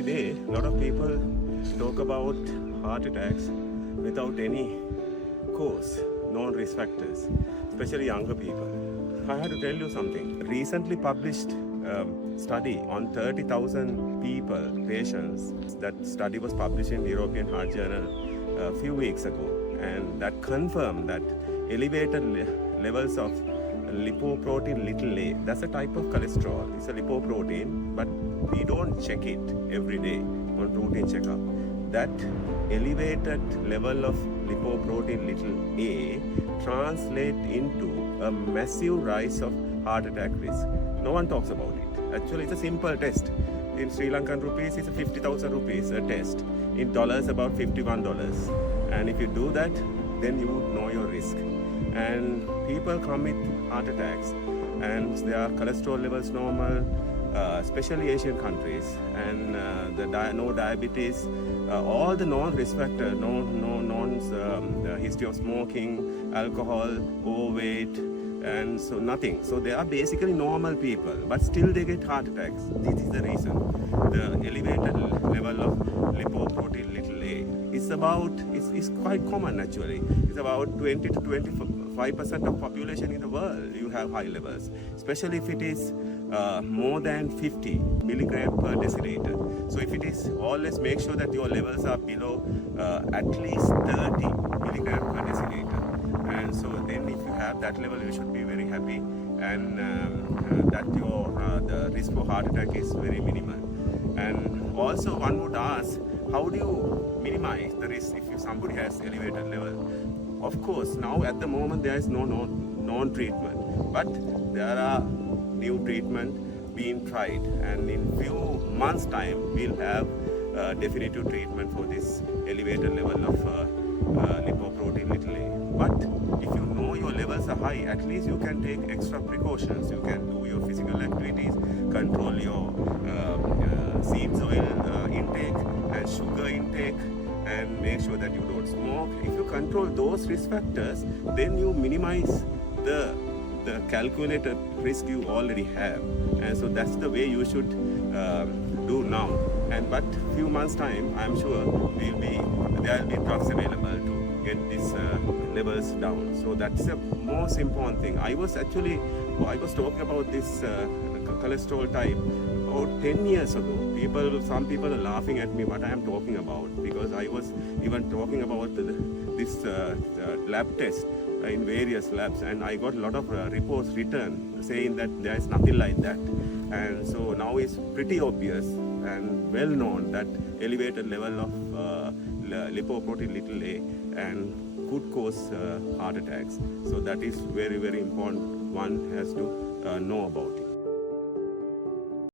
every day, a lot of people talk about heart attacks without any cause, non-risk factors, especially younger people. I had to tell you something. Recently published study on 30,000 people, patients. That study was published in European Heart Journal a few weeks ago, and that confirmed that elevated levels of lipoprotein little a, that's a type of cholesterol. It's a lipoprotein, but we don't check it every day on routine checkup. That elevated level of lipoprotein little a translate into a massive rise of heart attack risk. No one talks about it. Actually, it's a simple test. In Sri Lankan rupees, it's 50,000 rupees a test. In dollars, about $51. And if you do that, then you would know your risk. And people come with heart attacks, and their cholesterol levels normal, especially Asian countries, and no diabetes, all the non-risk factors, the history of smoking, alcohol, overweight, and so nothing. So they are basically normal people, but still they get heart attacks. This is the reason. The elevated level of lipoprotein little a is quite common actually. It's about 20 to 25% of population in the world you have high levels, especially if it is more than 50 milligram per deciliter. So if it is, always make sure that your levels are below at least 30 milligram per deciliter. And so then if you have that level, you should be very happy, and that your the risk for heart attack is very minimal. And also one would ask, how do you minimize the risk if somebody has elevated level? Of course, now at the moment there is no non-treatment, but there are new treatment being tried, and in few months time we'll have definitive treatment for this elevated level of lipoprotein little a. But if you know your levels are high, at least you can take extra precautions. You can do your physical activities, control your seeds oil intake and sugar intake, and make sure that you don't smoke. If you control those risk factors, then you minimize the calculated risk you already have. And so that's the way you should do now. But few months time, I'm sure there will be drugs available to get these levels down. So that's the most important thing. I was talking about this cholesterol type about 10 years ago. Some people are laughing at me what I am talking about, because I was even talking about this lab test in various labs, and I got a lot of reports written saying that there is nothing like that. And so now it's pretty obvious and well known that elevated level of lipoprotein little a and could cause heart attacks. So that is very, very important. One has to know about it.